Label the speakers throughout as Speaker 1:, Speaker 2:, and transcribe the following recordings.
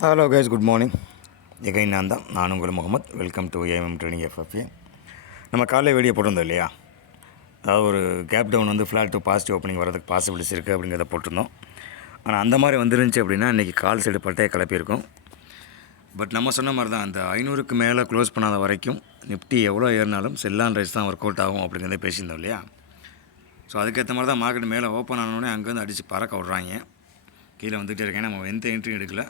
Speaker 1: Hello guys good morning again நான் தான். நான் உங்கள் Mohammed. Welcome to A M training F F A நம்ம காலையில் வீடியோ போட்டிருந்தோம் இல்லையா? அதாவது ஒரு கேப் டவுன் வந்து ஃப்ளாட் டு பாசிட்டிவ் ஓப்பனிங் வரதுக்கு பாசிபிலிட்டிஸ் இருக்குது அப்படிங்கிறத போட்டிருந்தோம். ஆனால் அந்த மாதிரி வந்துருந்துச்சு அப்படின்னா இன்றைக்கி கால் சைடு பட்டே கிளப்பியிருக்கும். பட் நம்ம சொன்ன மாதிரி தான் அந்த ஐநூறுக்கு மேலே க்ளோஸ் பண்ணாத வரைக்கும் நிஃப்டி எவ்வளோ ஏறினாலும் செல்லான் ரைஸ் தான் ஒர்க் அவுட் ஆகும் அப்படிங்கிறத பேசியிருந்தோம் இல்லையா? ஸோ அதுக்கேற்ற மாதிரி தான் மார்க்கெட் மேலே ஓப்பன் ஆனோடனே அங்கேருந்து அடித்து பறக்க விட்றாங்க. கீழே வந்துகிட்டே இருக்கேன். நம்ம எந்த என்ட்ரியும் எடுக்கலை.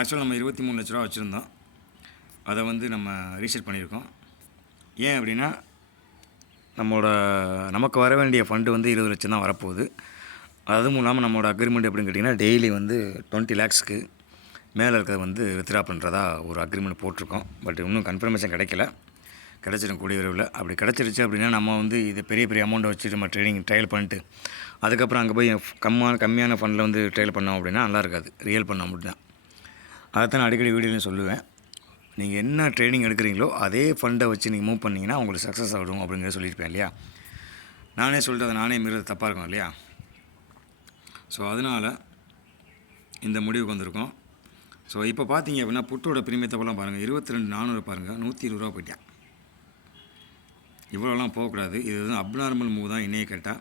Speaker 1: ஆக்சுவலாக நம்ம இருபத்தி மூணு லட்ச ரூபா வச்சுருந்தோம். அதை வந்து நம்ம ரீசெட் பண்ணியிருக்கோம். ஏன் அப்படின்னா நம்மளோட நமக்கு வர வேண்டிய ஃபண்டு வந்து இருபது லட்சம் தான் வரப்போகுது. அதுவும் இல்லாமல் நம்மளோட அக்ரிமெண்ட் எப்படின்னு கேட்டிங்கன்னா டெய்லி வந்து டுவெண்ட்டி லேக்ஸ்க்கு மேலே இருக்கிறத வந்து வித்ரா பண்ணுறதா ஒரு அக்ரிமெண்ட் போட்டிருக்கோம். பட் இன்னும் கன்ஃபர்மேஷன் கிடைக்கல. கிடச்சிடும் கூடிய விரைவில். அப்படி கிடச்சிருச்சு அப்படின்னா நம்ம வந்து இது பெரிய பெரிய அமௌண்ட்டை வச்சு நம்ம ட்ரேடிங் ட்ரையல் பண்ணிட்டு அதுக்கப்புறம் அங்கே போய் கம்மான கம்மியான ஃபண்டில் வந்து ட்ரையல் பண்ணோம் அப்படின்னா நல்லா இருக்காது. ரியல் பண்ண முடியும் தான் அதைத்தான் நான் அடிக்கடி வீடியோலையும் சொல்லுவேன். நீங்கள் என்ன ட்ரைனிங் எடுக்கிறீங்களோ அதே ஃபண்டை வச்சு நீங்கள் மூவ் பண்ணிங்கன்னா உங்களுக்கு சக்ஸஸ் ஆகிடும் அப்படிங்கிறத சொல்லியிருப்பேன் இல்லையா? நானே சொல்லிட்டு அதை நானே மீறது தப்பாக இருக்கும் இல்லையா? ஸோ அதனால் இந்த முடிவுக்கு வந்திருக்கோம். ஸோ இப்போ பார்த்தீங்க அப்படின்னா புட்டோட பிரீமியத்தை போலாம் பாருங்கள் இருபத்தி ரெண்டு நானூறு பாருங்கள் நூற்றி இருபது ரூபா போயிட்டேன் இவ்வளோலாம் போகக்கூடாது. இது வந்து அப்நார்மல் மூவ் தான் இணைய கேட்டால்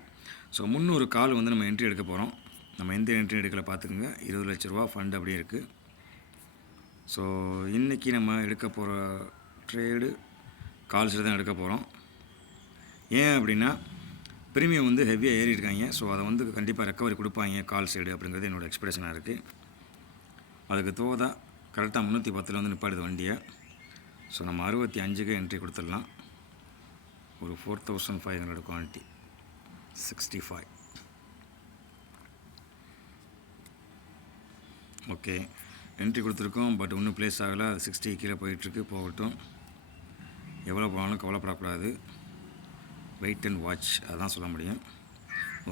Speaker 1: ஸோ முந்நூறு கால் வந்து நம்ம என்ட்ரி எடுக்க போகிறோம் நம்ம எந்த என்ட்ரி எடுக்கல பார்த்துக்குங்க இருபது லட்ச ரூபா ஃபண்ட் அப்படியே இருக்குது ஸோ இன்றைக்கி நம்ம எடுக்க போகிற ட்ரேடு கால்ஸில் தான் எடுக்க போகிறோம் ஏன் அப்படின்னா ப்ரீமியம் வந்து ஹெவியாக ஏறி இருக்காங்க ஸோ அதை வந்து கண்டிப்பாக ரெக்கவரி கொடுப்பாங்க கால் சைடு அப்படிங்கிறது என்னோடய எக்ஸ்பெக்டேஷனாக இருக்குது அதுக்கு தோதா கரெக்டாக முந்நூற்றி பத்தில் வந்து நிப்பாடுது வண்டியை. ஸோ நம்ம அறுபத்தி அஞ்சுக்கு என்ட்ரி கொடுத்துடலாம். ஒரு four thousand five hundred quantity sixty five okay entry கொடுத்துருக்கோம் பட் ஒன்றும் ப்ளேஸ் ஆகலை. சிக்ஸ்டி கீழே போயிட்டுருக்கு போகட்டும். எவ்வளோ போனாலும் கவலைப்படக்கூடாது. வெயிட் அண்ட் வாட்ச் அதான் சொல்ல முடியும்.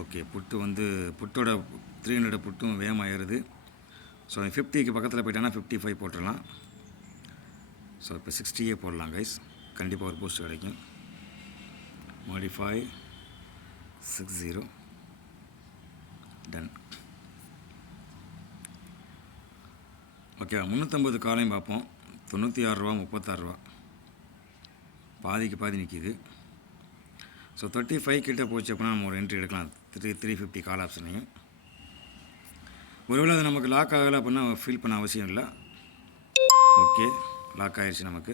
Speaker 1: ஓகே புட்டு வந்து புட்டோட த்ரீ ஹண்ட்ரட் புட்டும் வேகமாக ஏறுது ஸோ ஃபிஃப்டிக்கு பக்கத்தில் போயிட்டானா ஃபிஃப்டி ஃபைவ் போட்டுடலாம். ஸோ இப்போ சிக்ஸ்டியே போடலாம் கைஸ் கண்டிப்பாக ஒரு போஸ்ட் கிடைக்கும். மாடிஃபை சிக்ஸ் ஜீரோ டன் ஓகேவா முந்நூற்றம்பது காலையும் பார்ப்போம். தொண்ணூற்றி ஆறு ரூபா முப்பத்தாறு ரூபா. பாதிக்கு பாதி நிற்கிது ஸோ தேர்ட்டி ஃபைவ் கிட்டே போச்சு அப்படின்னா நம்ம ஒரு என்ட்ரி எடுக்கலாம். த்ரீ த்ரீ ஃபிஃப்டி கால் ஆப்ஷனையும் ஒருவேளை அது நமக்கு லாக் ஆகலை அப்படின்னா ஃபீல் பண்ண அவசியம் இல்லை. ஓகே லாக் ஆகிடுச்சு நமக்கு.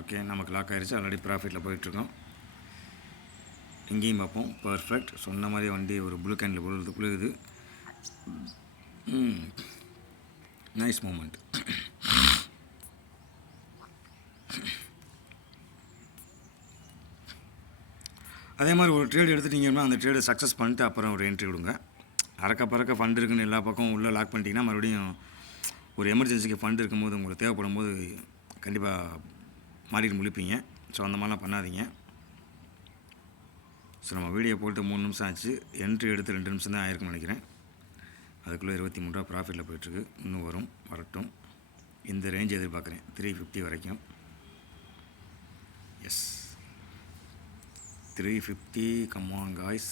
Speaker 1: ஓகே நமக்கு லாக் ஆகிடுச்சு ஆல்ரெடி ப்ராஃபிட்டில் போயிட்டுருக்கோம். இங்கேயும் பார்ப்போம். பர்ஃபெக்ட் சொன்ன மாதிரி வண்டி ஒரு ப்ளூ கேண்டில் குளிருது. குளிருது நைஸ் மூமெண்ட் அதே மாதிரி ஒரு ட்ரேட் எடுத்துட்டிங்கன்னா அந்த ட்ரேடு சக்ஸஸ் பண்ணிட்டு அப்புறம் ஒரு என்ட்ரி விடுங்க அறக்க பறக்க ஃபண்ட் இருக்குன்னு எல்லா பக்கமும் உள்ளே லாக் பண்ணிட்டீங்கன்னா மறுபடியும் ஒரு எமர்ஜென்சிக்கு ஃபண்ட் இருக்கும்போது உங்களுக்கு தேவைப்படும் போது கண்டிப்பாக மாறிட்டு முழிப்பீங்க. ஸோ அந்த மாதிரிலாம் பண்ணாதீங்க. ஸோ நம்ம வீடியோ போட்டு மூணு நிமிஷம் ஆச்சு. என்ட்ரி எடுத்து ரெண்டு நிமிஷம் தான் ஆயிருக்குன்னு நினைக்கிறேன். அதுக்குள்ளே இருபத்தி மூணு ரூபா ப்ராஃபிட்டில் போயிட்டுருக்கு. இன்னும் வரும் வரட்டும். இந்த ரேஞ்ச் எதிர்பார்க்குறேன். த்ரீ ஃபிஃப்டி வரைக்கும். Yes three fifty come on guys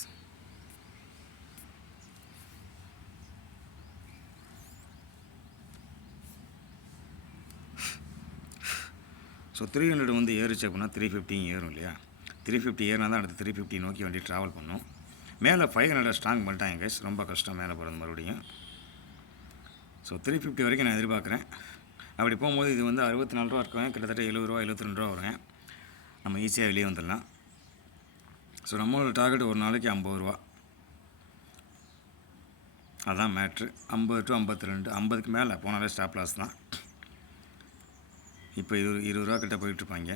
Speaker 1: so three hundred வந்து ஏறுச்சு அப்படின்னா த்ரீ ஃபிஃப்டியும் ஏறும் இல்லையா? த்ரீ ஃபிஃப்டி ஏறினா தான் அடுத்து த்ரீ ஃபிஃப்டி நோக்கி வண்டி ட்ராவல் பண்ணும். மேலே ஃபைவ் ஹண்ட்ரட் ஸ்ட்ராங் பண்ணிட்டாங்க கைஸ் ரொம்ப கஷ்டம் மேலே போகிறது மறுபடியும். ஸோ த்ரீ ஃபிஃப்டி வரைக்கும் நான் எதிர்பார்க்குறேன். அப்படி போகும்போது இது வந்து அறுபத்தி நாலு ரூபா இருக்குவேன் கிட்டத்தட்ட எழுபது ரூபா எழுபத்தி ரெண்டு ரூபா வருங்க. நம்ம ஈஸியாக வெளியே வந்துடலாம். ஸோ நம்மளோட டார்கெட் ஒரு நாளைக்கு ஐம்பது ரூபா. அதான் மேட்ரு ஐம்பது டு ஐம்பத்தி ரெண்டு ஐம்பதுக்கு மேலே. போனாலே ஸ்டாப் லாஸ் தான். இப்போ இரு இருபது ரூபா கிட்டே போயிட்டுருப்பாங்க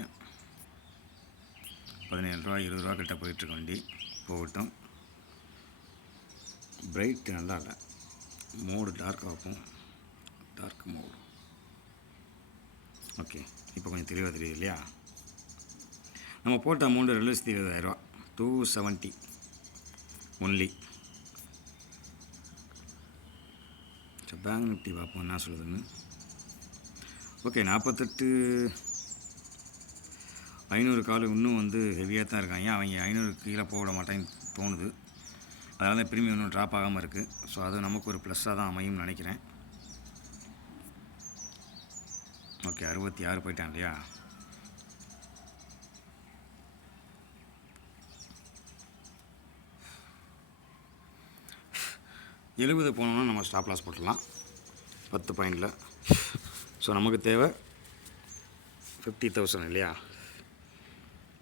Speaker 1: பதினேழு ரூபா இருபது ரூபா கிட்ட போயிட்டுருக்கு வண்டி. போகட்டும். பிரைட் நல்லா இல்லை. மோடு டார்க் வைப்போம். டார்க் மோடு ஓகே இப்போ கொஞ்சம் தெளிவாக தெரியுது இல்லையா? நம்ம போட்ட அமௌண்ட்டு ரெண்டு லட்சத்தி இருபதாயிரரூவா two seventy only so bank Nifty பார்ப்போம். என்ன சொல்லுதுன்னு. ஓகே நாற்பத்தெட்டு ஐநூறு கால் இன்னும் வந்து ஹெவியாக தான் இருக்காங்க. அவங்க ஐநூறு கீழே போட மாட்டேன்னு தோணுது. அதனால தான் பிரீமியம் இன்னும் ட்ராப் ஆகாமல் இருக்குது ஸோ அது நமக்கு ஒரு ப்ளஸ்ஸாக தான் அமையும்னு நினைக்கிறேன். ஓகே அறுபத்தி ஆறு போயிட்டான் இல்லையா? எழுபது போனோம்னா நம்ம ஸ்டாப் லாஸ் போட்டுடலாம். பத்து பாயிண்டில் ஸோ நமக்கு தேவை ஃபிஃப்டி தௌசண்ட் இல்லையா?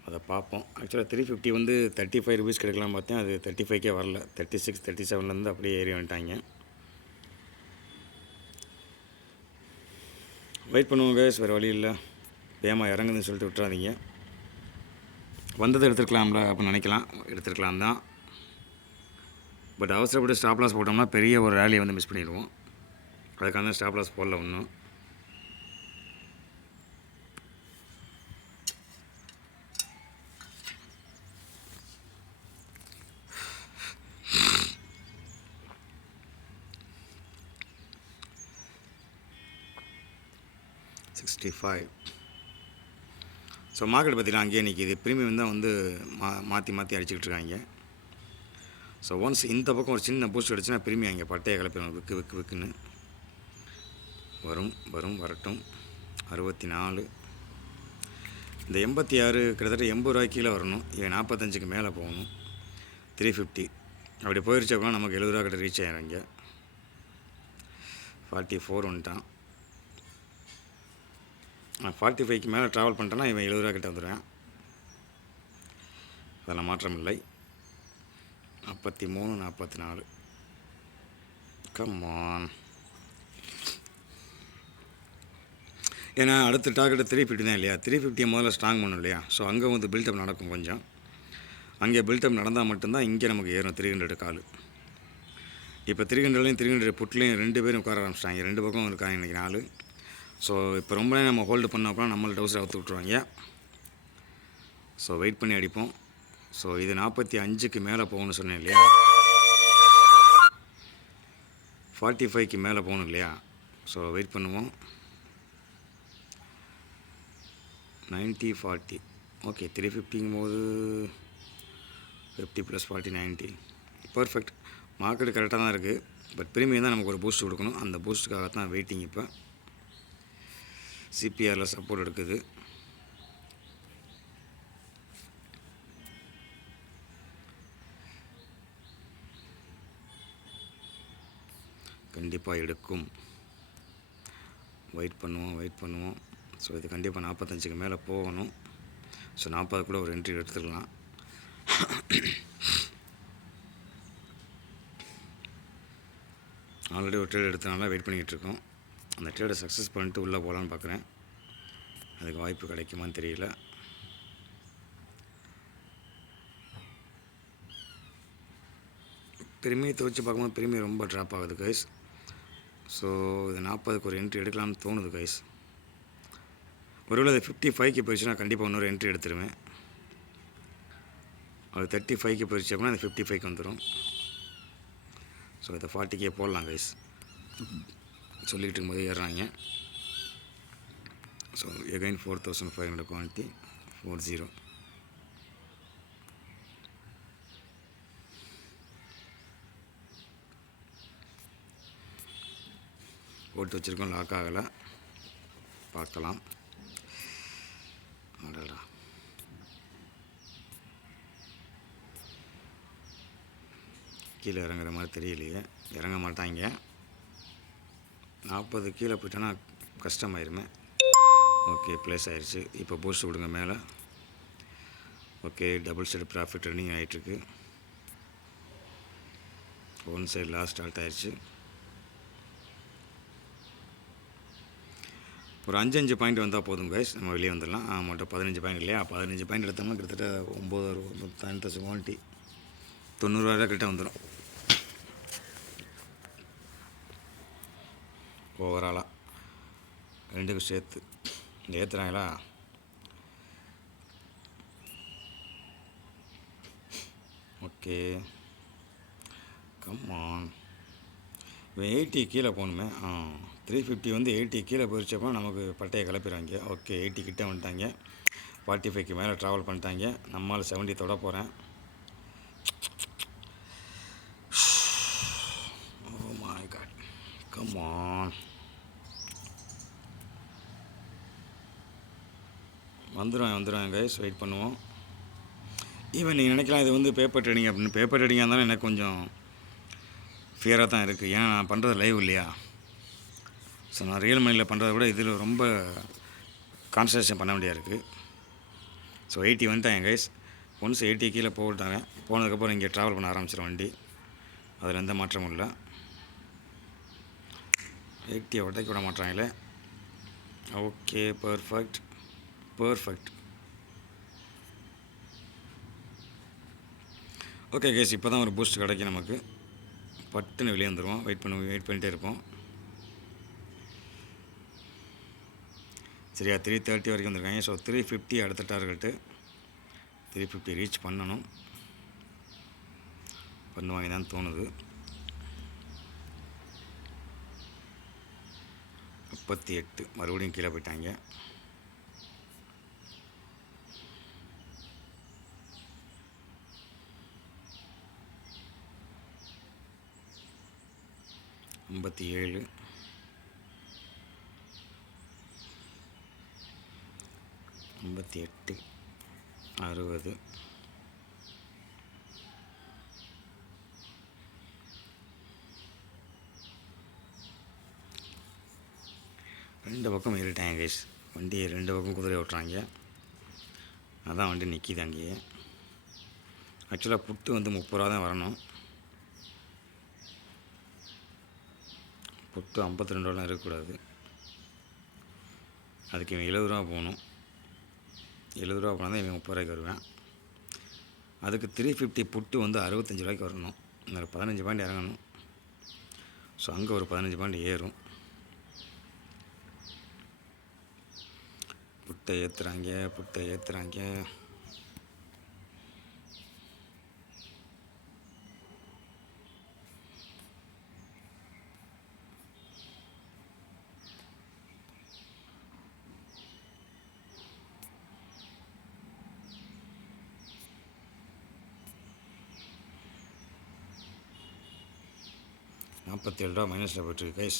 Speaker 1: அதை பார்ப்போம். ஆக்சுவலாக த்ரீ ஃபிஃப்டி வந்து தேர்ட்டி ஃபைவ் ருபீஸ் கிடைக்கலாம் பார்த்தேன். அது தேர்ட்டி ஃபைவ்க்கே வரல. தேர்ட்டி சிக்ஸ் தேர்ட்டி செவன்லேருந்து அப்படியே ஏறி வந்துட்டாங்க. வெயிட் பண்ணுவோம் கேஸ் வேறு வழி இல்லை. வேகமாக இறங்குதுன்னு சொல்லிட்டு விட்டுறாதீங்க. வந்ததை எடுத்துருக்கலாம்ல அப்படின்னு நினைக்கலாம். எடுத்துருக்கலாம் தான். பட் அவசரப்பட்டு ஸ்டாப் லாஸ் போட்டோம்னா பெரிய ஒரு ரேலியை வந்து மிஸ் பண்ணிடுவோம். அதுக்காக தான் ஸ்டாப் லாஸ் போடல ஒன்றும் சிக்ஸ்டி ஃபைவ் ஸோ மார்க்கெட் பற்றிலாம் அங்கேயே நிற்கிது ப்ரீமியம் தான் வந்து மா மாற்றி மாற்றி அடிச்சுக்கிட்டு இருக்காங்க ஸோ ஒன்ஸ் இந்த பக்கம் ஒரு சின்ன பூஸ்ட் அடிச்சுன்னா ப்ரீமியம் இங்கே பட்டையை கிளப்பிடும் விற்கு விற்கு விற்குன்னு வரும் வரும் வரட்டும். அறுபத்தி நாலு இந்த எண்பத்தி ஆறு கிட்டத்தட்ட எண்பது ரூபாய்க்கு கீழே வரணும். இவன் நாற்பத்தஞ்சுக்கு மேலே போகணும். த்ரீ ஃபிஃப்டி அப்படி போயிடுச்சு அப்படின்னா நமக்கு எழுபது ரூபா கிட்ட ரீச் ஆயிரும் இங்கே. ஃபார்ட்டி ஃபோர் வந்துட்டான். நான் ஃபார்ட்டி ஃபைவ்க்கு மேலே ட்ராவல் பண்ணிட்டேன்னா இவன் எழுபது ரூபா கிட்ட வந்துடுவேன் அதெல்லாம் மாற்றம் இல்லை. நாற்பத்தி மூணு நாற்பத்தி நாலு. கம்மான் ஏன்னா அடுத்த டார்கெட் த்ரீ ஃபிஃப்டி தான் இல்லையா? த்ரீ ஃபிஃப்டியை முதல்ல ஸ்ட்ராங் பண்ணும் இல்லையா? ஸோ அங்கே வந்து பில்டப் நடக்கும் கொஞ்சம். அங்கே பில்டப் நடந்தால் மட்டும்தான் இங்கே நமக்கு ஏறும் த்ரீ ஹண்ட்ரட் கால். இப்போ த்ரீ ஹண்ட்ரட்லையும் த்ரீ ஹண்ட்ரட் புட்லேயும் ரெண்டு பேரும் உட்கார ஆரம்பிச்சிட்டாங்க. ரெண்டு பக்கம் இருக்காங்க இன்றைக்கி நாலு ஸோ இப்போ ரொம்ப நேரம் நம்ம ஹோல்டு பண்ண அப்புறம் நம்மளை டவுசர் அவுத்து விட்ருவாங்க ஸோ வெயிட் பண்ணி அடிப்போம். ஸோ இது நாற்பத்தி அஞ்சுக்கு மேலே போகணும்னு சொன்னேன் இல்லையா? ஃபார்ட்டி ஃபைவ்க்கு மேலே போகணும் இல்லையா? ஸோ வெயிட் பண்ணுவோம். நைன்ட்டி ஃபார்ட்டி ஓகே த்ரீ ஃபிஃப்டிங்கும் போது fifty plus forty ninety perfect market கரெக்டாக தான் இருக்குது பட் ப்ரீமியம் தான் நமக்கு ஒரு பூஸ்ட் கொடுக்கணும். அந்த பூஸ்ட்டுக்காக தான் வெயிட்டிங் இப்போ. சிபிஆரில் சப்போர்ட் எடுக்குது. கண்டிப்பாக எடுக்கும். வெயிட் பண்ணுவோம் வெயிட் பண்ணுவோம். ஸோ இது கண்டிப்பாக நாற்பத்தஞ்சுக்கு மேலே போகணும். ஸோ நாற்பது கூட ஒரு என்ட்ரி எடுத்துக்கலாம். ஆல்ரெடி ஒரு ட்ரேட் எடுத்தனால வெயிட் பண்ணிக்கிட்டு இருக்கோம். அந்த ட்ரேடை சக்ஸஸ் பண்ணிட்டு உள்ளே போகலான்னு பார்க்குறேன். அதுக்கு வாய்ப்பு கிடைக்குமான்னு தெரியல. பெருமையை துவச்சி பார்க்கும்போது பிரீமியம் ரொம்ப ட்ராப் ஆகுது கைஸ் ஸோ இது நாற்பதுக்கு ஒரு என்ட்ரி எடுக்கலாம்னு தோணுது கைஸ் ஒருவேளை அது ஃபிஃப்டி ஃபைவ்க்கு போயிடுச்சுன்னா கண்டிப்பாக இன்னொரு என்ட்ரி எடுத்துருவேன். அது தேர்ட்டி ஃபைவ்க்கு போயிடுச்சு அப்படின்னா அது ஃபிஃப்டி ஃபைவ்க்கு வந்துடும் ஸோ இதை ஃபார்ட்டிக்கே போடலாம் கைஸ் சொல்லிக்கிட்டு இருக்கும்போது ஏறுறாங்க. So again four thousand five hundred quantity four zero போட்டு வச்சுருக்கோம் லாக் ஆகலை. பார்க்கலாம். அடடா. கீழே இறங்குற மாதிரி தெரியலையே. இறங்க மாட்டாங்க. நாற்பது கீழே போயிட்டோன்னா கஷ்டமாயிருமே. ஓகே ப்ளேஸ் ஆயிடுச்சு இப்போ பூஸ்ட் விடுங்க மேலே. Okay double side profit running ஆகிட்டுருக்கு ஒன் சைடு லாஸ்ட் ஸ்டார்ட் ஆயிடுச்சு ஒரு அஞ்சு அஞ்சு பாயிண்ட் வந்தால் போதும் கைஸ் நம்ம வெளியே வந்துடலாம். மட்டும் பதினஞ்சு பாயிண்ட் இல்லையா? பதினஞ்சு பாயிண்ட் எடுத்தோம்னா கிட்டத்தட்ட ஒம்பது பதினெட்டு தௌசண்ட் குவாலிட்டி தொண்ணூறுரூவா கிட்ட வந்துடும் ஓவராலாக ரெண்டுக்கும் சேர்த்து. ஏற்றுறாங்களா ஓகே. கம்மான் இவன் எயிட்டி கீழே போகணுமே. ஆ த்ரீ ஃபிஃப்டி வந்து எயிட்டி கீழே போயிடுச்சப்போ நமக்கு பட்டையை கிளப்பிடுவாங்க ஓகே எயிட்டி கிட்டே வந்துட்டாங்க. ஃபார்ட்டி ஃபைவ்க்கு மேலே ட்ராவல் பண்ணிட்டாங்க. நம்மளால் செவன்ட்டி தொட போகிறேன் வந்துடும் வந்துடும் கைஸ் வெயிட் பண்ணுவோம். ஈவன் நீங்கள் நினைக்கலாம் இது வந்து பேப்பர் ட்ரேடிங் அப்படின்னு. பேப்பர் ட்ரேடிங்காக இருந்தாலும் எனக்கு கொஞ்சம் ஃபியராக தான் இருக்குது ஏன்னா நான் பண்ணுறது லைவ் இல்லையா? ஸோ நான் ரியல் மணியில் பண்ணுறத விட இதில் ரொம்ப கான்சன்ட்ரேஷன் பண்ண வேண்டியா இருக்குது ஸோ எயிட்டி வந்துட்டாங்க கைஸ் ஒன்ஸ் எயிட்டி கீழே போட்டாங்க. போனதுக்கப்புறம் இங்கே ட்ராவல் பண்ண ஆரம்பிச்சிடும் வண்டி. அதில் எந்த மாற்றமும் இல்லை. எயிட்டியை உடைக்க விட மாட்டாங்களே okay perfect perfect okay guys இப்போ தான் ஒரு பூஸ்ட் கிடைக்கும் நமக்கு. பட்டுன்னு வெளியே வந்துடுவோம் வெயிட் பண்ணி வெயிட் பண்ணிகிட்டே இருப்போம். சரியா த்ரீ தேர்ட்டி வரைக்கும் வந்திருக்காங்க. ஸோ த்ரீ ஃபிஃப்டி அடுத்த டார்கெட்டு த்ரீ ஃபிஃப்டி ரீச் பண்ணணும். பண்ணுவாங்க தான் தோணுது. முப்பத்தி எட்டு. மறுபடியும் கீழே போயிட்டாங்க. ஐம்பத்தி ஏழு ஐம்பத்தி எட்டு அறுபது. ரெண்டு பக்கம் ஏறிட்டாங்க கைஸ் வண்டி ரெண்டு பக்கம் குதிரை ஓட்டுறாங்க. அதான் வண்டி நிற்கிது அங்கேயே. ஆக்சுவலாக புட்டு வந்து முப்பது ரூபா தான் வரணும். புட்டு ஐம்பத்தி ரெண்டு ரூபாலாம் இருக்கக்கூடாது. அதுக்கு இவன் எழுபது ரூபா போகணும். எழுபது ரூபா போனால் தான் இவன் முப்பது ரூபாய்க்கு வருவேன். அதுக்கு த்ரீ ஃபிஃப்டி புட்டு வந்து அறுபத்தஞ்சு ரூபாய்க்கு வரணும். இன்னொரு பதினஞ்சு பாயிண்ட் இறங்கணும். ஸோ அங்கே ஒரு பதினஞ்சு பாயிண்ட் ஏறும். புட்டை ஏற்றுறாங்க புட்டை ஏற்றுறாங்க நாற்பத்தேழு ரூபா மைனஸில் போயிட்டுருக்கு கைஸ்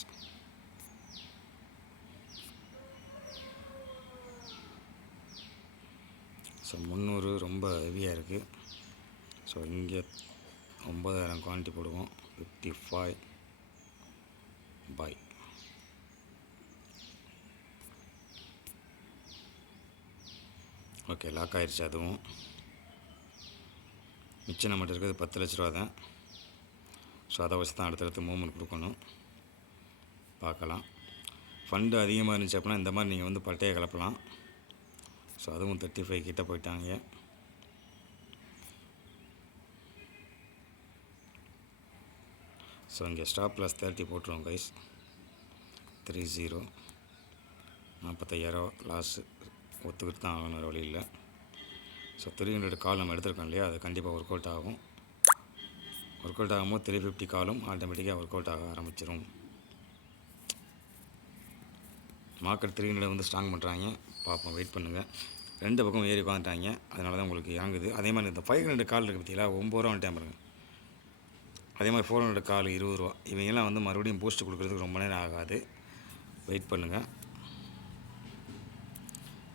Speaker 1: ஸோ முந்நூறு ரொம்ப ஹெவியாக இருக்குது ஸோ இங்கே ஒம்பதாயிரம் குவான்டிட்டி போடுவோம். Fifty five buy okay lock ஆயிடுச்சு அதுவும். மிச்சம் நம்மகிட்ட இருக்கிறது பத்து லட்ச ரூபா தான் ஸோ அதை வச்சு தான் அடுத்தடுத்து மூமெண்ட் கொடுக்கணும். பார்க்கலாம். ஃபண்டு அதிகமாக இருந்துச்சு அப்படின்னா இந்த மாதிரி நீங்கள் வந்து பட்டையை கலப்பலாம். ஸோ அதுவும் தேர்ட்டி ஃபைவ் கிட்ட போயிட்டாங்க. ஸோ இங்கே ஸ்டாப் ப்ளஸ் தேர்ட்டி போட்டுருவோம் கைஸ் த்ரீ ஜீரோ நாற்பத்தையாயிரம் லாஸு ஒத்துக்கிட்டு தான் ஆகணும் வேறு ஸோ த்ரீ ஹண்ட்ரட் கால் நம்ம எடுத்திருக்கோம் இல்லையா? அது கண்டிப்பாக ஒர்க் அவுட் ஆகும். ஒர்க் அவுட் ஆகும்போது த்ரீ ஃபிஃப்டி காலும் ஆட்டோமேட்டிக்காக ஒர்க் அவுட் ஆக ஆரம்பிச்சிடும் மார்க்கெட் த்ரீ ஹண்ட்ரட் வந்து ஸ்ட்ராங் பண்ணுறாங்க பார்ப்போம் வெயிட் பண்ணுங்கள் ரெண்டு பக்கம் ஏறி உட்காந்துட்டாங்க. அதனால தான் உங்களுக்கு இறங்குது. அதே மாதிரி இந்த ஃபைவ் ஹண்ட்ரட் கால் இருக்குது பார்த்தீங்களா ஒம்பது ரூபா வந்துட்டேன் பாருங்க. அதே மாதிரி ஃபோர் ஹண்ட்ரட் கால் இருபது ரூபா. இவங்கெல்லாம் வந்து மறுபடியும் பூஸ்ட் கொடுக்குறதுக்கு ரொம்ப நேரம் ஆகாது. வெயிட் பண்ணுங்கள்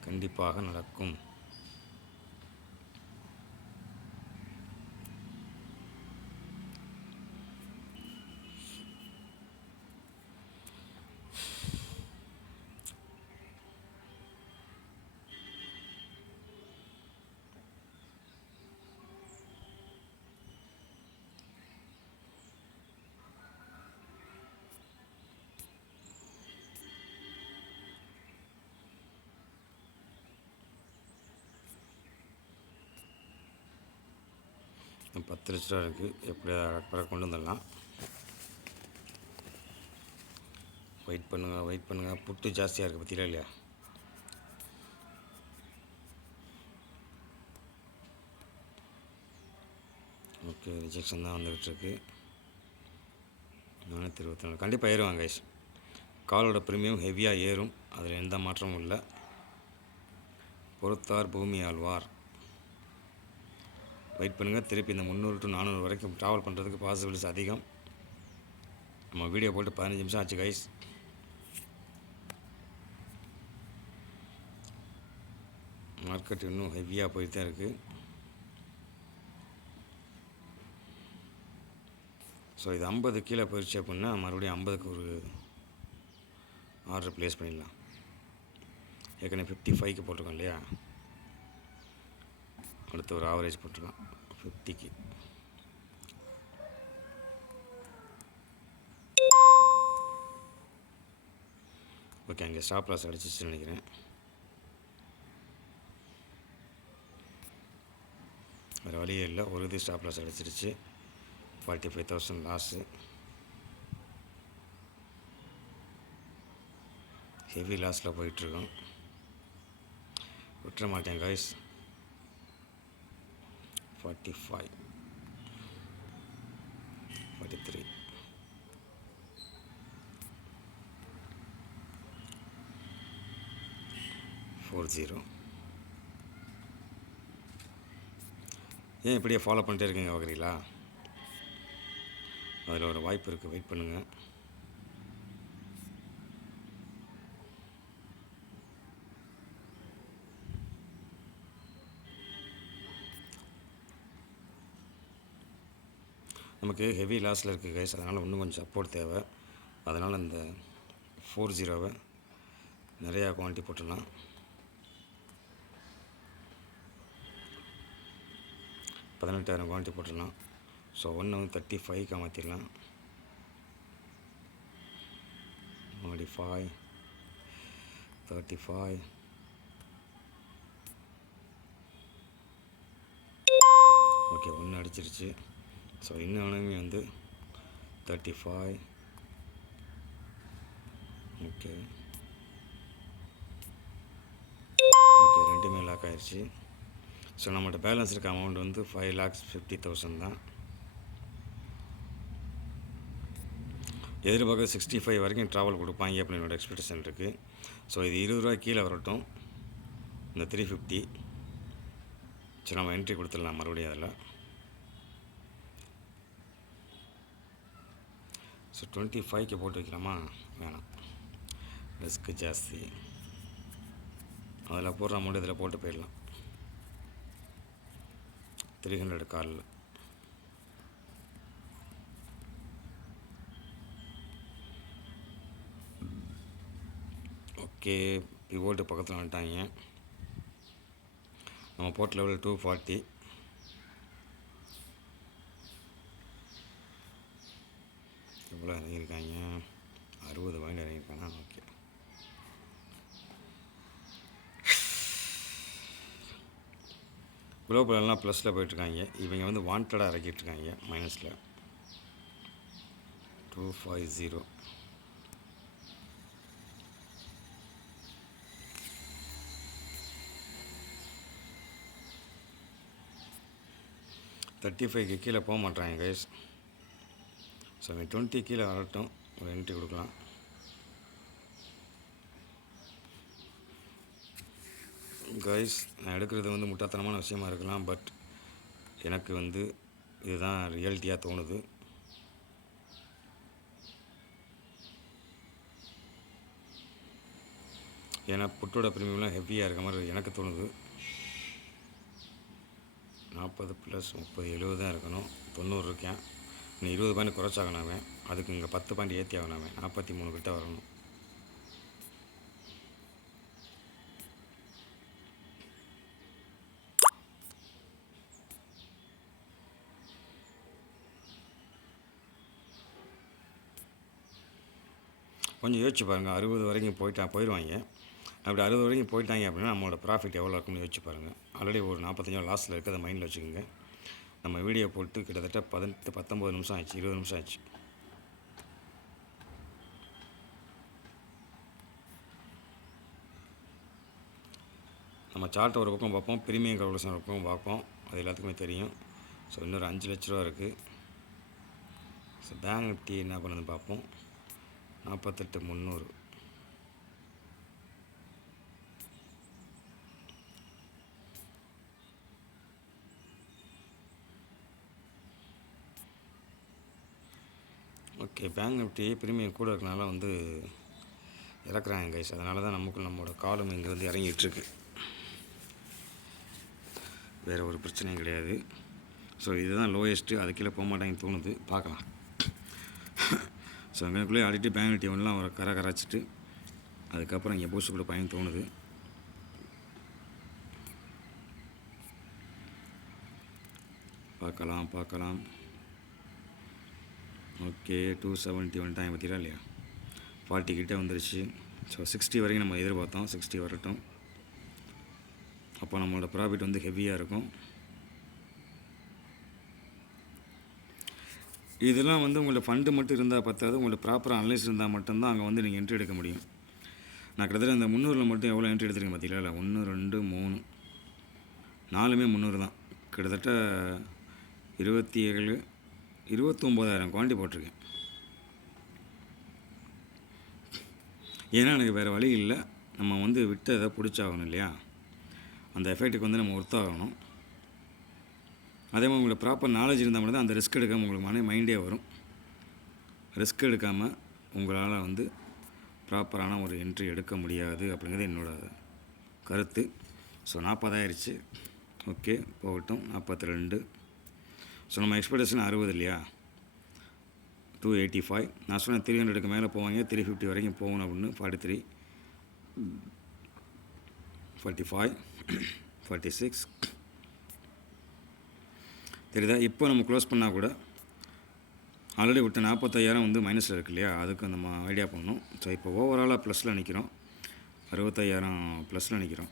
Speaker 1: கண்டிப்பாக நடக்கும் இன்னும் பத்து லட்ச ரூபா இருக்குது எப்படியா அப்புறம் கொண்டு வந்துடலாம். வெயிட் பண்ணுங்கள் வெயிட் பண்ணுங்கள் புட்டு ஜாஸ்தியாக இருக்குது பற்றியில இல்லையா? ஓகே ரிஜெக்ஷன் தான் வந்துகிட்ருக்கு நானூற்றி இருபத்தி நாலு. கண்டிப்பாக ஏறுவாங்க கைஸ் காலோட ப்ரீமியம் ஹெவியாக ஏறும். அதில் எந்த மாற்றமும் இல்லை. பொறுத்தார் பூமி ஆழ்வார். வெயிட் பண்ணுங்கள் திருப்பி இந்த முந்நூறு டு நானூறு வரைக்கும் ட்ராவல் பண்ணுறதுக்கு பாசிபிலிட்டிஸ் அதிகம். நம்ம வீடியோ போட்டு பதினஞ்சு நிமிஷம் ஆச்சு கைஸ் மார்க்கெட் இன்னும் ஹெவியாக போயிட்டு தான் இருக்குது ஸோ இது ஐம்பது கீழே போயிடுச்சு அப்படின்னா மறுபடியும் ஐம்பதுக்கு ஒரு ஆர்டர் ப்ளேஸ் பண்ணிடலாம். ஏற்கனவே ஃபிஃப்டி ஃபைவ்க்கு போட்டிருக்கோம் இல்லையா? அடுத்து ஒரு ஆவரேஜ் போட்டிருக்கோம் ஃபிஃப்டிக்கு ஓகே அங்கே ஸ்டாப் லாஸ் அடிச்சிச்சுன்னு நினைக்கிறேன். வேறு வழியே இல்லை. ஒரு இது ஸ்டாப் லாஸ் அடிச்சிருச்சு. Forty five thousand loss heavy லாஸில் போயிட்டுருக்கோம் விட்டுற மாட்டேன் guys forty five forty three four zero ஏன் இப்படியே ஃபாலோ பண்ணிட்டே இருக்கீங்க பார்க்குறீங்களா அதில் ஒரு வாய்ப்பு இருக்குது வெயிட் பண்ணுங்கள் நமக்கு ஹெவி லாஸில் இருக்குது கைஸ் அதனால் இன்னும் கொஞ்சம் சப்போர்ட் தேவை. அதனால் அந்த ஃபோர் ஜீரோவை நிறையா குவான்டிட்டி போட்டுடலாம். பதினெட்டாயிரம் குவான்டிட்டி போட்டுடலாம். ஸோ ஒன்று வந்து தேர்ட்டி ஃபைவ்க்கு மாற்றிடலாம் மாடி ஃபைவ் தேர்ட்டி ஃபைவ் ஓகே ஒன்று அடிச்சிருச்சு. ஸோ இன்னொன்றுமே வந்து தேர்ட்டி ஃபைவ் ஓகே ஓகே ரெண்டுமே லாக் ஆயிடுச்சு ஸோ நம்மகிட்ட பேலன்ஸ் இருக்க அமௌண்ட் வந்து ஃபைவ் லேக்ஸ் ஃபிஃப்டி தௌசண்ட் தான். எதிர்பார்க்க சிக்ஸ்டி ஃபைவ் வரைக்கும் ட்ராவல் கொடுப்பாங்க அப்படின்னு என்னோட எக்ஸ்பெக்டேஷன் இருக்குது ஸோ இது இருபது ரூபா கீழே வரட்டும். இந்த த்ரீ ஃபிஃப்டி சரி நம்ம என்ட்ரி கொடுத்துடலாம் மறுபடியும் அதில். ஸோ டுவெண்ட்டி ஃபைவ்க்கு போட்டு வைக்கலாமா? வேணாம். ரிஸ்க்கு ஜாஸ்தி. அதில் போடுற அமௌண்ட் இதில் போட்டு போயிடலாம். த்ரீ ஹண்ட்ரட் காலில் ஓகே பிவோல்ட்டு பக்கத்தில் வந்துட்டாங்க. நம்ம போட்ட லெவல் டூ ஃபார்ட்டி எவ்வளோ இறங்கியிருக்காங்க. அறுபது பாயிண்ட் இறங்கியிருக்காங்க. ஓகே. குளோபல் எல்லாம் ப்ளஸில் போயிட்டுருக்காங்க. இவங்க வந்து வாண்டடாக இறக்கிட்டு இருக்காங்க மைனஸில் டூ ஃபைவ் ஜீரோ தேர்ட்டி ஃபைவ்க்கு கீழே போக மாட்டாங்க கைஸ் ஸோ நீ டுவெண்ட்டி கீழே வரட்டும். ஒரு என்ட்ரி கொடுக்கலாம். கைஸ் நான் எடுக்கிறது வந்து முட்டாத்தனமான விஷயமா இருக்கலாம் பட் எனக்கு வந்து இதுதான் ரியாலிட்டியாக தோணுது. ஏன்னா புட்டோட ப்ரீமியம்லாம் ஹெவியாக இருக்க மாதிரி எனக்கு தோணுது. நாற்பது ப்ளஸ் முப்பது எழுபது தான் இருக்கணும். தொண்ணூறு இருக்கேன். இன்னும் இருபது பாயிண்ட் குறைச்சாகணாமே அதுக்கு இங்கே பத்து பாயிண்ட் ஏற்றி ஆகணாமே நாற்பத்தி மூணு கிட்ட வரணும். கொஞ்சம் யோசிச்சு பாருங்கள் அறுபது வரைக்கும் போயிட்டா போயிடுவாங்க அப்படி அறுபது வரைக்கும் போயிட்டாங்க அப்படின்னா நம்மளோட ப்ராஃபிட் எவ்வளோ இருக்குன்னு யோசிச்சு பாருங்கள் ஆல்ரெடி ஒரு நாற்பத்தஞ்சாயிரம் லாஸில் இருக்கிறத மைண்டில் வச்சுக்கோங்க. நம்ம வீடியோ போட்டு கிட்டத்தட்ட பதினெட்டு பத்தொம்பது நிமிஷம் ஆச்சு இருபது நிமிஷம் ஆச்சு நம்ம சார்ட்டை ஒரு பக்கம் பார்ப்போம் ப்ரீமியம் கால்குலேஷன் ஒரு பக்கம் பார்ப்போம். அது எல்லாத்துக்குமே தெரியும். ஸோ இன்னொரு அஞ்சு லட்ச ரூபா இருக்குது ஸோ பேங்க் நிஃப்டி என்ன பண்ணுதுன்னு பார்ப்போம். நாற்பத்தெட்டு முந்நூறு. ஓகே பேங்க் நிஃப்டி பிரீமியம் கூட இருக்கனால வந்து இறக்குறாங்க கைஸ் அதனால தான் நமக்கு நம்மளோட காலம் இங்கே வந்து இறங்கிட்டுருக்கு. வேறு ஒரு பிரச்சனையும் கிடையாது. ஸோ இதுதான் லோயஸ்ட்டு அது கீழே போக மாட்டாங்கன்னு தோணுது. பார்க்கலாம். ஸோ அங்கேக்குள்ளே ஆடிட்டு பேங்க் நிஃப்டி ஒன்றுலாம் ஒரு கரை கரைச்சிட்டு அதுக்கப்புறம் இங்கே பூஸ்ட் கூட பயன் தோணுது. பார்க்கலாம் பார்க்கலாம். ஓகே டூ செவன்ட்டி வந்துட்டாங்க பார்த்தீங்களா இல்லையா? ஃபார்ட்டி கிட்டே வந்துருச்சு. ஸோ சிக்ஸ்டி வரைக்கும் நம்ம எதிர்பார்த்தோம். சிக்ஸ்டி வரட்டும். அப்போ நம்மளோட ப்ராஃபிட் வந்து ஹெவியாக இருக்கும். இதெல்லாம் வந்து உங்களோட ஃபண்டு மட்டும் இருந்தால் பத்தாது. உங்களோட ப்ராப்பராக அனலைஸ் இருந்தால் மட்டும்தான் அங்கே வந்து நீங்கள் என்ட்ரி எடுக்க முடியும். நான் கிட்டத்தட்ட இந்த முந்நூறில் மட்டும் எவ்வளோ என்ட்ரி எடுத்துருக்கேன் பார்த்தீங்களா? இல்லை ஒன்று ரெண்டு மூணு. நாலுமே முந்நூறு தான். கிட்டத்தட்ட இருபத்தி ஏழு இருபத்தொம்போதாயிரம் குவாண்டி போட்டிருக்கேன். ஏன்னா எனக்கு வேறு வழி இல்லை. நம்ம வந்து விட்டு எதை பிடிச்சாகணும் இல்லையா? அந்த எஃபெக்ட்டுக்கு வந்து நம்ம ஒர்த்தாகணும். அதே மாதிரி உங்களுக்கு ப்ராப்பர் நாலேஜ் இருந்தால் மட்டும் தான் அந்த ரிஸ்க் எடுக்காமல் உங்களுக்கு மன மைண்டே வரும். ரிஸ்க் எடுக்காமல் உங்களால் வந்து ப்ராப்பரான ஒரு என்ட்ரி எடுக்க முடியாது அப்படிங்கிறது என்னோடய கருத்து. ஸோ நாற்பதாயிருச்சு ஓகே போகட்டும். நாற்பத்தி ரெண்டு. ஸோ நம்ம எக்ஸ்பெக்டேஷன் அறுபது இல்லையா? டூ எயிட்டி ஃபைவ் நான் சொன்னேன் த்ரீ ஹண்ட்ரடுக்கு மேலே போவாங்க. த்ரீ ஃபிஃப்டி வரைக்கும் போகணும் அப்படின்னு forty three forty five forty six தெரியுதா? இப்போ நம்ம க்ளோஸ் பண்ணால் கூட ஆல்ரெடி விட்ட நாற்பத்தையாயிரம் வந்து மைனஸில் இருக்கு இல்லையா? அதுக்கு நம்ம ஐடியா பண்ணணும். ஸோ இப்போ ஓவராலாக ப்ளஸில் நிற்கிறோம் அறுபத்தையாயிரம் ப்ளஸில் நிற்கிறோம்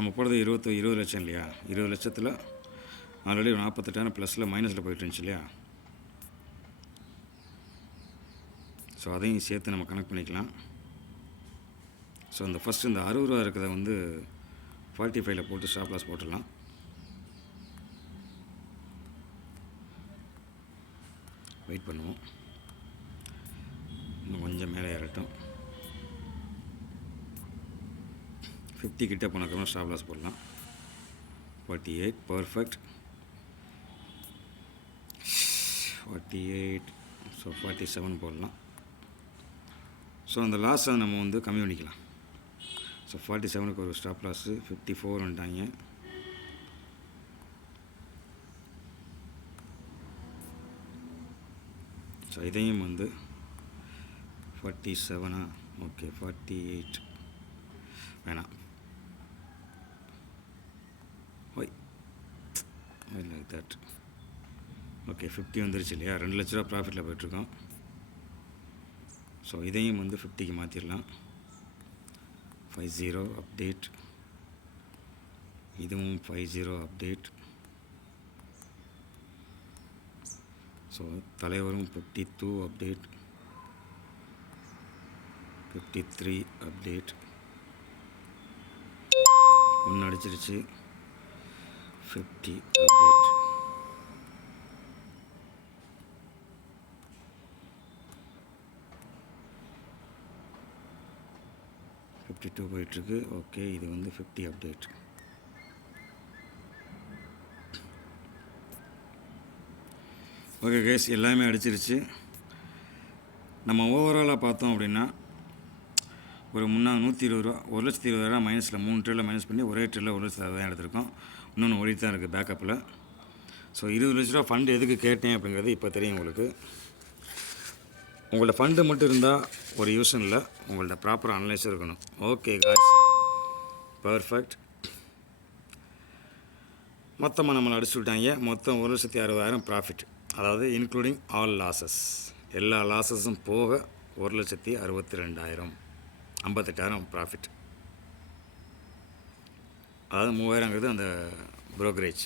Speaker 1: நம்ம போடுறது இருபத்தி இருபது லட்சம் இல்லையா? இருபது லட்சத்தில் ஆல்ரெடி ஒரு நாற்பத்தெட்டாயிரம் ப்ளஸில் மைனஸில் போயிட்டு இருந்துச்சு இல்லையா? ஸோ அதையும் சேர்த்து நம்ம கனெக்ட் பண்ணிக்கலாம். ஸோ இந்த ஃபஸ்ட்டு இந்த அறுபது ரூபா இருக்கிறத வந்து ஃபார்ட்டி ஃபைவ்ல போட்டு ஸ்டாப் லாஸ் போட்டுடலாம். வெயிட் பண்ணுவோம். இன்னும் கொஞ்சம் மேலே ஏறட்டும். ஃபிஃப்டி கிட்டே போனக்கப்புறம் ஸ்டாப் லாஸ் போடலாம். Forty eight perfect forty eight so forty seven போடலாம். ஸோ அந்த லாஸை நம்ம வந்து கம்மி பண்ணிக்கலாம். ஸோ ஃபார்ட்டி செவனுக்கு ஒரு ஸ்டாப் லாஸு ஃபிஃப்டி ஃபோர் வந்துட்டாங்க. ஸோ இதையும் வந்து ஃபார்ட்டி செவனா ஓகே ஃபார்ட்டி எயிட் வேணாம். லைக் தட் ஓகே ஃபிஃப்டி வந்துருச்சு இல்லையா? ரெண்டு லட்ச ரூபா ப்ராஃபிட்டில் போயிட்டுருக்கோம். ஸோ இதையும் வந்து ஃபிஃப்டிக்கு மாற்றிடலாம் ஃபைவ் ஜீரோ அப்டேட் இதுவும் ஃபைவ் ஜீரோ அப்டேட் ஸோ தலைவரும் fifty two update fifty three update ஒன்று அடிச்சிருச்சு. ஃபிஃப்டி அப்டேட் ஃபிஃப்டி டூ போயிட்டுருக்கு. ஓகே இது வந்து ஃபிஃப்டி அப்டேட் ஓகே கேஸ் எல்லாமே அடிச்சிருச்சு. நம்ம ஓவராலாக பார்த்தோம் அப்படின்னா ஒரு முன்னா நூற்றி இருபது ரூபா ஒரு லட்சத்தி இருபதாயிரம் மைனஸில் மூணு ட்ரெயிலில் மைனஸ் பண்ணி ஒரே ட்ரெயில் ஒரு லட்சத்தி அறுபதாயிரம் எடுத்திருக்கோம். இன்னொன்று ஓடிட்டு தான் இருக்குது பேக்கப்பில் ஸோ இருபது லட்ச ரூபா ஃபண்டு எதுக்கு கேட்டேன் அப்படிங்கிறது இப்போ தெரியும் உங்களுக்கு. உங்கள்ட்ட ஃபண்டு மட்டும் இருந்தால் ஒரு யூஸும் இல்லை உங்கள்ட்ட ப்ராப்பர் அனலைஸ் இருக்கணும். ஓகே காய்ஸ் பர்ஃபெக்ட் மொத்தமாக நம்மளை அடிச்சு விட்டாங்க. மொத்தம் ஒரு லட்சத்தி அறுபதாயிரம் ப்ராஃபிட் அதாவது இன்க்ளூடிங் ஆல் லாசஸ் எல்லா லாசஸும் போக ஒரு லட்சத்தி அறுபத்தி ரெண்டாயிரம். ஐம்பத்தெட்டாயிரம் ப்ராஃபிட் அதாவது மூவாயிரங்கிறது அந்த ப்ரோக்கரேஜ்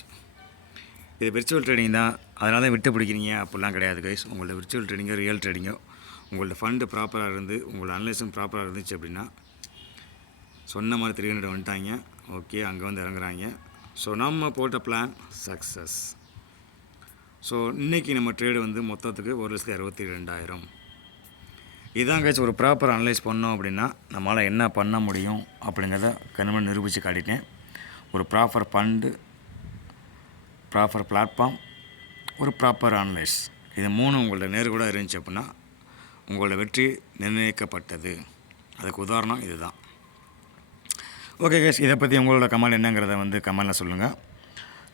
Speaker 1: இது விர்ச்சுவல் ட்ரேடிங் தான். அதனால தான் விட்டு பிடிக்கிறீங்க. அப்படிலாம் கிடையாது கைஸ் உங்களோட விர்ச்சுவல் ட்ரேடிங்கோ ரியல் ட்ரேடிங்கோ உங்களோட ஃபண்டு ப்ராப்பராக இருந்து உங்களோட அனலைஸும் ப்ராப்பராக இருந்துச்சு அப்படின்னா சொன்ன மாதிரி த்ரீ ஹண்ட்ரட் வந்துட்டாங்க. ஓகே அங்கே வந்து இறங்குறாங்க. ஸோ நம்ம போட்ட பிளான் சக்ஸஸ் ஸோ இன்றைக்கி நம்ம ட்ரேடு வந்து மொத்தத்துக்கு ஒரு லட்சத்தி அறுபத்தி ரெண்டாயிரம். இதான் கழிச்சு ஒரு ப்ராப்பர் அனலைஸ் பண்ணோம் அப்படின்னா நம்மளால் என்ன பண்ண முடியும் அப்படிங்கிறத கண்மணி நிரூபித்து காட்டிட்டேன். ஒரு ப்ராப்பர் ஃபண்டு ப்ராப்பர் பிளாட்ஃபார்ம் ஒரு ப்ராப்பர் அனலைஸ் இது மூணு உங்களோட நேர்கூட இருந்துச்சு அப்படின்னா உங்களோட வெற்றி நிர்ணயிக்கப்பட்டது. அதுக்கு உதாரணம் இதுதான். ஓகே கேஸ் இதை பற்றி உங்களோட கமெண்ட் என்னங்கிறத வந்து கமெண்டில் சொல்லுங்கள்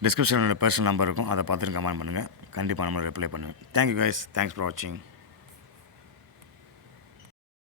Speaker 1: டிஸ்கிரிப்ஷனில் பர்சனல் நம்பர் இருக்கும். அதை பார்த்துட்டு கமெண்ட் பண்ணுங்கள் கண்டிப்பாக நம்ம ரிப்ளை பண்ணுவேன். தேங்க்யூ கைஸ் தேங்க்ஸ் ஃபார் வாட்சிங்